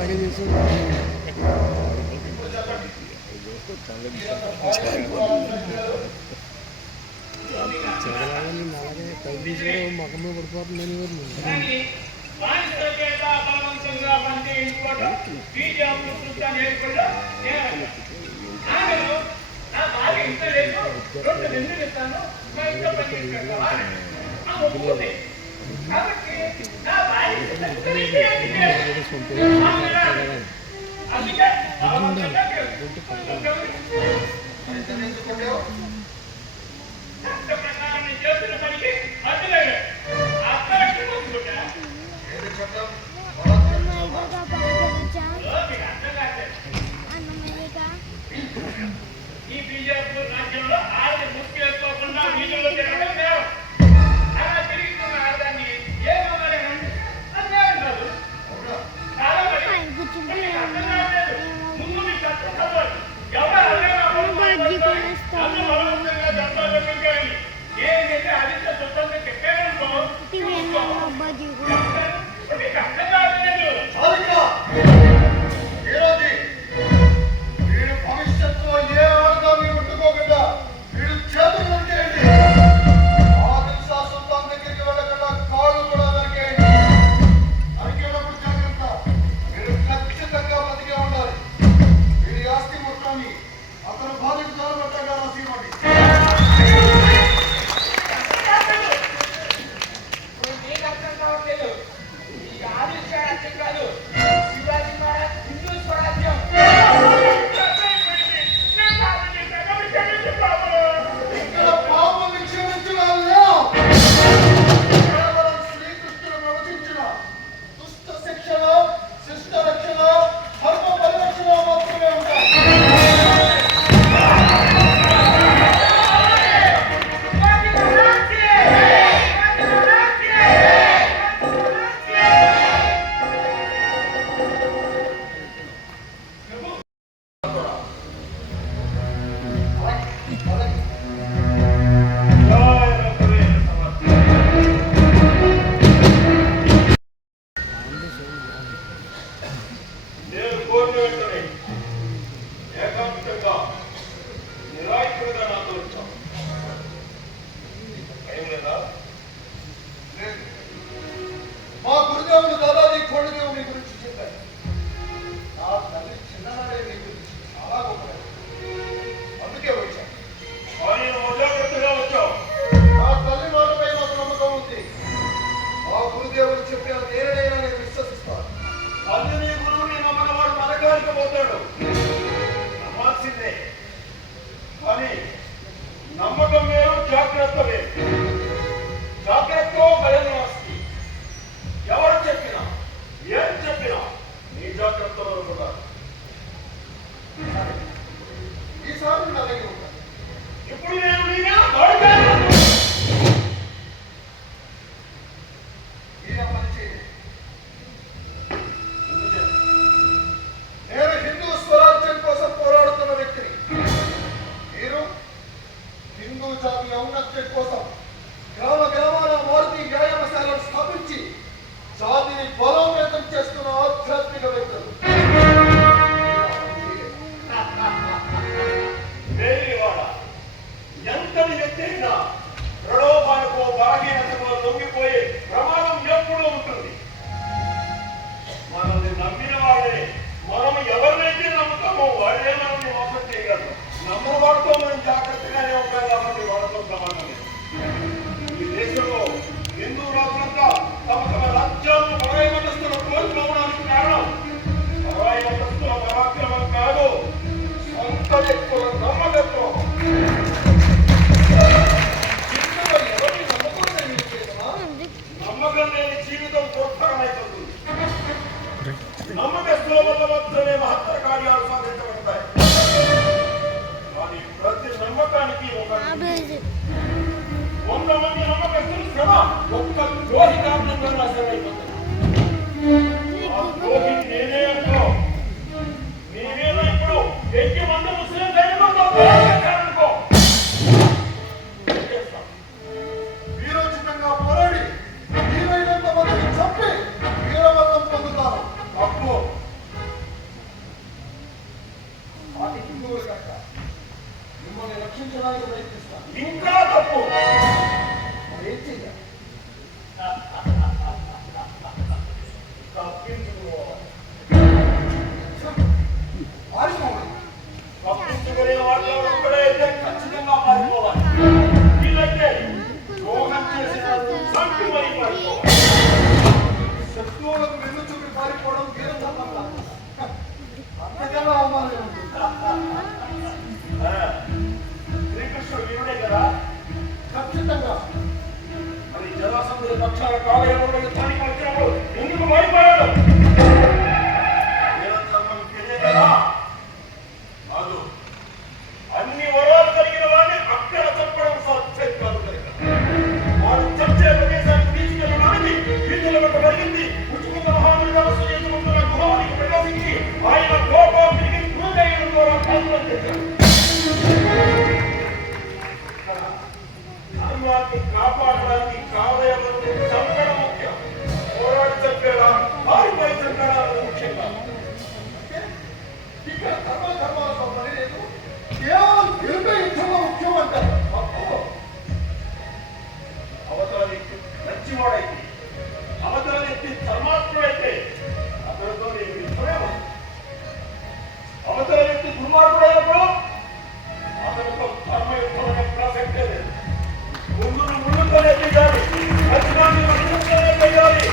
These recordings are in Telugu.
అలాగే కైదీ మొఖమే పడిపోతుందని ఈ బీజేపీ రాజ్యంలో ఆయన ముక్తి వేసుకోకుండా వీధుల్లో తిరగడం అలా తిరుగుతున్న ఆదాన్ని చాలా ముందు మీ చట్టం చదవాలి ఏదైతే ఆదిత్య చుట్టంతో చెప్పారనుకో అర్థం కాలేదు. మా గురుదేవుడు దాదాజీ కోడిదేవుని గురించి చెప్పారు. నా తల్లి చిన్ననాడే నీ గురించి చాలా గొప్పది, అందుకే వచ్చాను. నా తల్లి మాటపై నాకు నమ్మకం ఉంది. మా గురుదేవుడు చెప్పిన దేనినైనా నేను విశ్వసిస్తాను. తల్లిని గురువుని నమ్మనవాడు నరకానికి పోతాడు, నమ్మాల్సిందే. కానీ నమ్మకం వేరు, జాగ్రత్త వేరు. జాగ్రత్త భయం నాస్తి. ఎవరు చెప్పినా ఏం చెప్పినా నీ జాగ్రత్తలో ఉంటారు. ఈసారి నా దగ్గర ఉంటాను. ఇప్పుడు నేను నీ మీద పడిపోయాను. నేను హిందూ స్వరాజ్యం కోసం పోరాడుతున్న వ్యక్తిని. మీరు హిందూ జాతి ఔన్నత్యం కోసం గ్రామ గ్రామాల మారుతి వ్యాయామశాలను స్థాపించి జాతిని బలోపేతం చేస్తున్న ఆధ్యాత్మిక వ్యక్తులు. ఎంతటి వ్యక్తి అయినా ప్రలోభానికో బలహీనతకో లొంగిపోయే ప్రమాదం ఎప్పుడూ ఉంటుంది. మనల్ని నమ్మిన వాడే, మనం ఎవరినైతే నమ్ముతామో వాళ్ళే మనల్ని మోసం చేయగలరు. నమ్మని వాడితో మనం జాగ్రత్తగానే ఉంటాం కాబట్టి వాళ్ళతో ప్రమాదం లేదు. ఈ దేశంలో హిందూ రాజులంతా తమ తమ రాజ్యాలను పరాయి మతస్థుల కోల్పోవడానికి కారణం పరాయి మతస్థుల పరాక్రమం కాదు, సొంత వ్యక్తుల నమ్మకత్వం. నమ్మకం లేని జీవితం దుర్భరమైపోతుంది. నమ్మకస్తుల వల్ల మాత్రమే మహత్తర కార్యాలు సాధించబడతాయి. కానీ ప్రతి నమ్మకానికి ఒక 100 మంది నమ్మకస్తులు శ్రమ ఒక్క ద్రోహి కారణంగా నాశనమైపోతుంది. ఆ ద్రోహి నేనే అనుకో, నీ మీద ఇప్పుడు 10 మంది ముస్లిం సైనికులతో అనుకో, వీరోచితంగా పోరాడి వీరైనంత మందిని చంపి వీరమరణం పొందుతారు. అప్పుడు రక్షించడానికి ప్రయత్నిస్తాను. ఇంకా తప్పు. మరేం చెయ్యాలి? తప్పించుకోవాలి. పారిపోవాలి. తప్పించుకునే వాళ్ళు ఒక్కడైతే ఖచ్చితంగా పారిపోవాలి. వీళ్ళైతే ద్రోహం చేసిన చంపి మరీ పారిపోవాలి. శత్రువులకు వెన్ను చూపి పారిపోవడం వీర ధర్మం కాదు. అంతకన్నా అవమానం ఉంటుంది. శ్రీకృష్ణుడు వీరుడే కదా. ఖచ్చితంగా మరి జరాసంధుడి పక్షాన కాలయవనుడు యుద్ధానికి వచ్చినప్పుడు ఎందుకు పారిపోయాడు? వీర ధర్మం తెలియదా? కాదు. అన్ని వరాలు కలిగిన వాడిని అక్కడ చంపడం సాధ్యం కాదు కనుక వారు చర్చే ప్రదేశానికి తీసుకెళ్ళడానికి వీధుల వెంట జరిగింది. ఉచుకున్న మహానుడు తపస్సు చేసుకుంటున్న గుహానికి ప్రవేశించి ఆయన కోపానికి పూజైన ద్వారా పాల్గొని చేశాడు. ధర్మాన్ని కాపాడడానికి కాలయవనుడు చంపడం ముఖ్యం. పోరాడి చంపేలా వారిపై చంపడాలని ముఖ్యంగా. ఇక్కడ ధర్మాలతో పని లేదు. కేవలం గెలుపే యుద్ధంలో ముఖ్యం అంటారు. అవతల వ్యక్తి మంచివాడైతే, అవతల వ్యక్తి ధర్మాత్ముడైతే అతనితో నీకు యుద్ధమే ఉంది. అవతల వ్యక్తి దుర్మార్గుడైనప్పుడు అతనితో ధర్మ యుద్ధం అనే ప్రసక్తే లేదు. ముందును ముందుతోనే చేయాలి, మంచివాడిని మంచితోనే చేయాలి.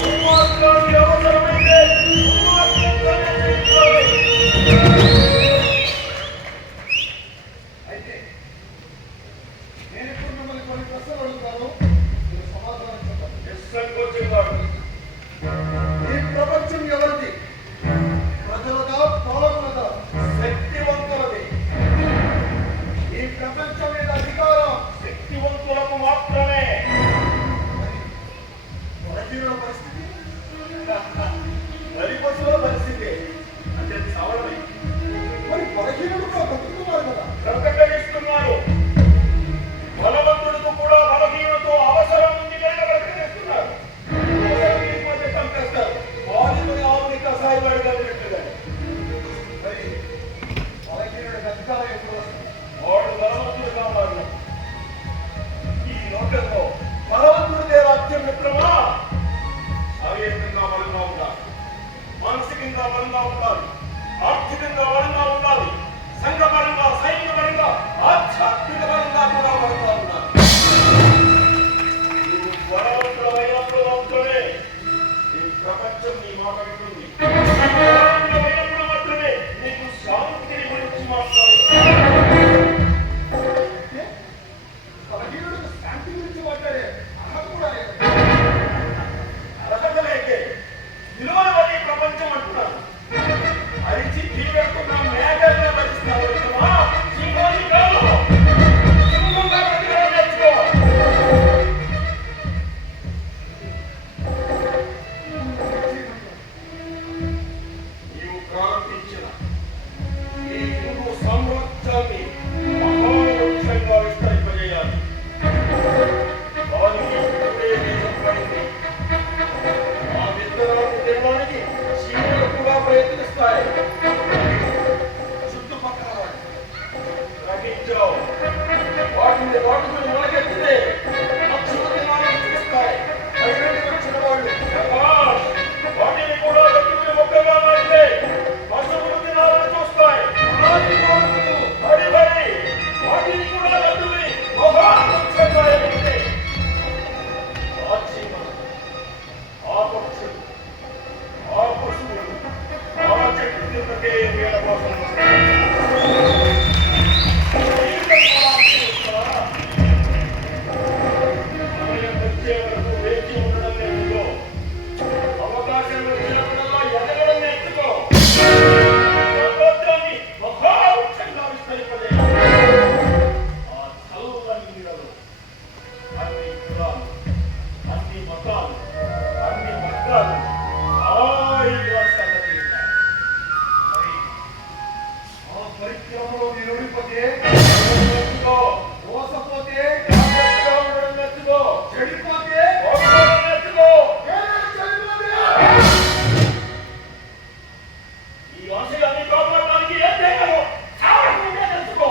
దుర్మార్గులకు అవసరమైతే దుర్మార్గంతోనే చేయాలి. అయితే నేను ఇప్పుడు మిమ్మల్ని కొన్ని ప్రశ్నలు అడుగుతాను. మీరు సమాధానం చెప్పండి. నిస్సంకోచంగాడు. ఈ ప్రపంచం ఎవరిది? ప్రజలదా, పాలకులదా? శక్తివంతులది. ఈ ప్రపంచం మీద అధికారం శక్తివంతులకు మాత్రమే. మరి బలహీనుల పరిస్థితి? వరి పశువుల పరిస్థితి అంటే చావడమే. మరి బలహీనుడు కూడా బతుకుతున్నారు కదా. బ్రతకనిస్తున్నారు. బలవంతుడికి కూడా బలహీనుడితో అవసరం ఉంది కనుక బ్రతకనిస్తున్నారు. అవసరం లేకపోతే చంపేస్తారు. వారిని ఆవుని కషాయవాడు కలిగినట్టుగా. మరి బలహీనుడికి అధికారం ఎప్పుడు వస్తుంది? వాడు బలవంతుడుగా మారిన ఈ లోకంలో బలవంతుడిదే రాజ్యం మిత్రమా. శారీరకంగా బలంగా ఉండాలి, మానసికంగా బలంగా ఉండాలి, ఆర్థికంగా బలంగా ఉండాలి, సంఘపరంగా, సైనిక పరంగా, ఆధ్యాత్మిక పరంగా కూడా బలంగా ఉండాలి. నీవు బలవంతుడమైనప్పుడు మాత్రమే ఈ ప్రపంచం నీ మాట వింటుంది. బలవంతుడమైనప్పుడు మాత్రమే నీకు శాంతిని గురించి మాట్లాడుతుంది. అంటే బలహీనుడికి శాంతి గురించి మాట్లాడే అర్హత కూడా లేదు. అర్హత లేకే విలువలవని ప్రపంచం అంటున్నారు. అరిచి తీపెడుతున్న మేఘల్ని భరిస్తారు. సింహాన్ని కాదు, సింహంగా ప్రతిభటన నేర్చుకో. నీవు ప్రారంభించిన ఈ హిందూ సామ్రాజ్యాన్ని మహావృక్షంగా విస్తరింపజేయాలి. వారికి ఇప్పుడే బీజం పడింది. ఆ విత్తనాలను తినడానికి చీమలు కూడా ప్రయత్నిస్తాయి. చుట్టుపక్కల వాటిని గ్రహించావు. వాటిని వాటిని మొలకెత్తితే పక్షులు తినాలని చూస్తాయి. అటువంటి వచ్చిన వాళ్ళు శభాష్. వాటిని కూడా గట్టుకుని మొక్కగా మారితే పశువులు తినాలని చూస్తాయి. హరి హరి. వాటిని కూడా గట్టుకుని మహావృక్షంగా ఎదిగితే ఆ చీమలు, ఆ పక్షులు, ఆ పశువులు, ఆ చెట్టు కిందకే వీళ్ళ కోసం వస్తాయి. సమయం వచ్చే వరకు వేచి ఉండడం నేర్చుకో. అవకాశం వచ్చినప్పుడల్లా ఎదగడం నేర్చుకో. సామ్రాజ్యాన్ని మహావృక్షంగా విస్తరింపజేయాలి. ఆ చల్లని నీడలో అన్ని కులాలు, అన్ని మతాలు, అన్ని వర్గాలు హాయిగా సహకరిస్తాయి. మరి ఆ పరిక్రమలో నేను ఓడిపోతే, నేర్చుకో. మోసపోతే, జాగ్రత్తగా ఉండడం నేర్చుకో. చెడిపోతే, ఓడిపోవడం నేర్చుకో. ఏదైనా చెడిపోతే ఈ ఆశయాన్ని కాపాడడానికి ఏం చేయాలో చావకుండా తెలుసుకో.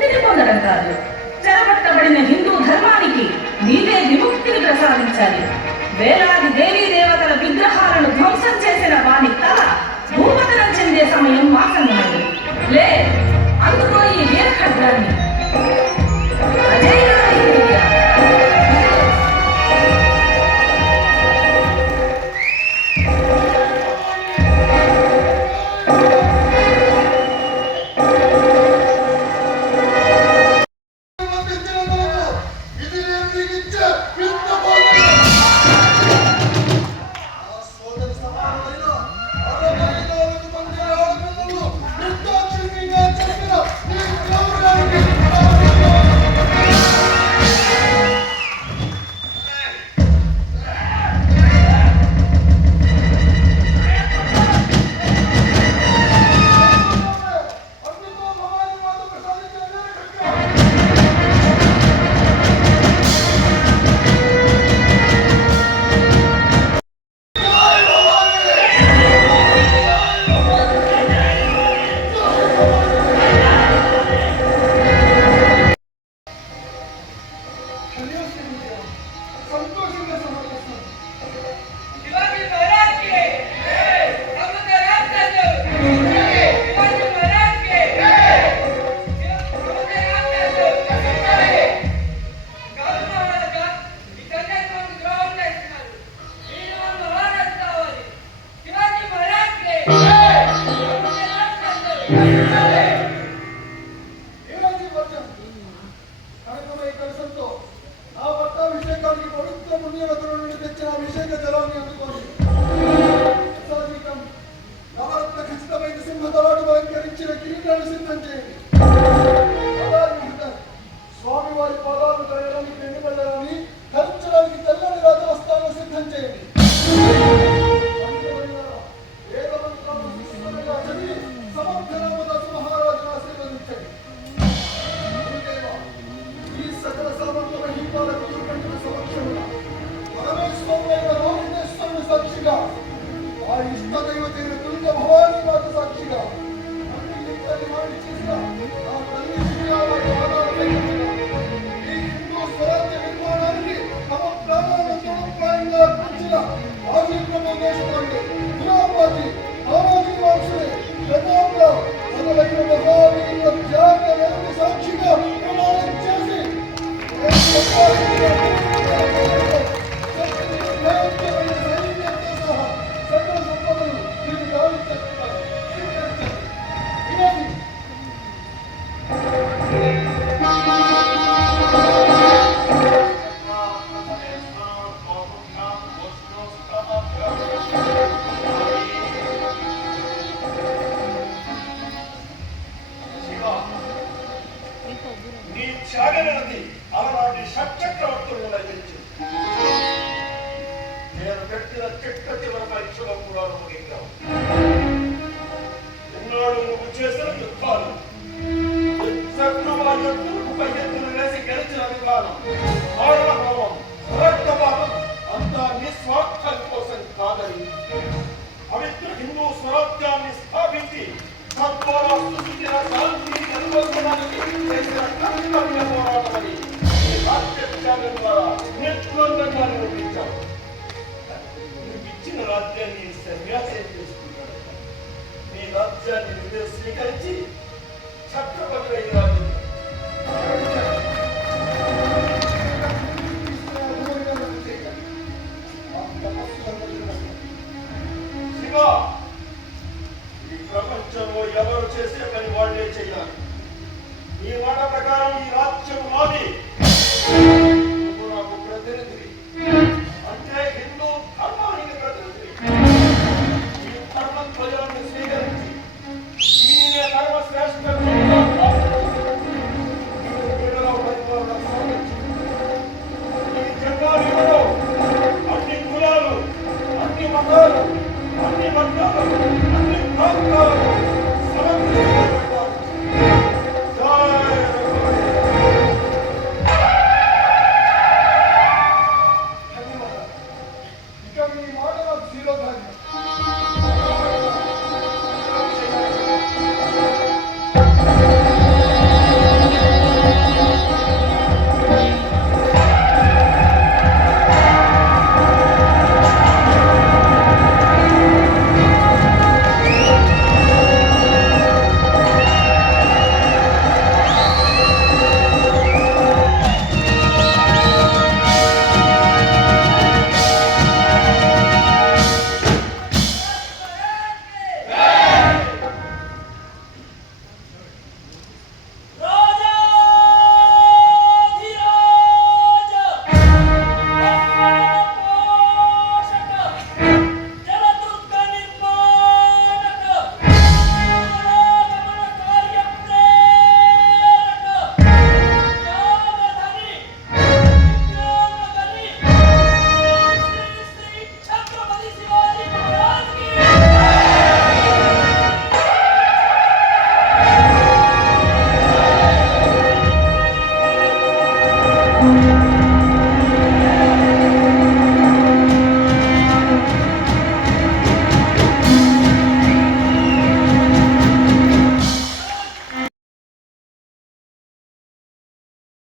ముక్తిని పొందడం కాదు, చెరపట్టబడిన హిందూ ధర్మానికి నీవే విముక్తిని ప్రసాదించాలి. వేలాది దేవీ దేవతల విగ్రహాలను ధ్వంసం చేసిన వాని తల భూపతనం చెందే సమయం ఆసన్నమైంది. లే, అందుకో ఈ వీర ఖడ్గాన్ని. ఎవరు చేసే పని వాళ్ళే చేయాలి. ఈ మాట ప్రకారం ఈ రాజ్యం మాది.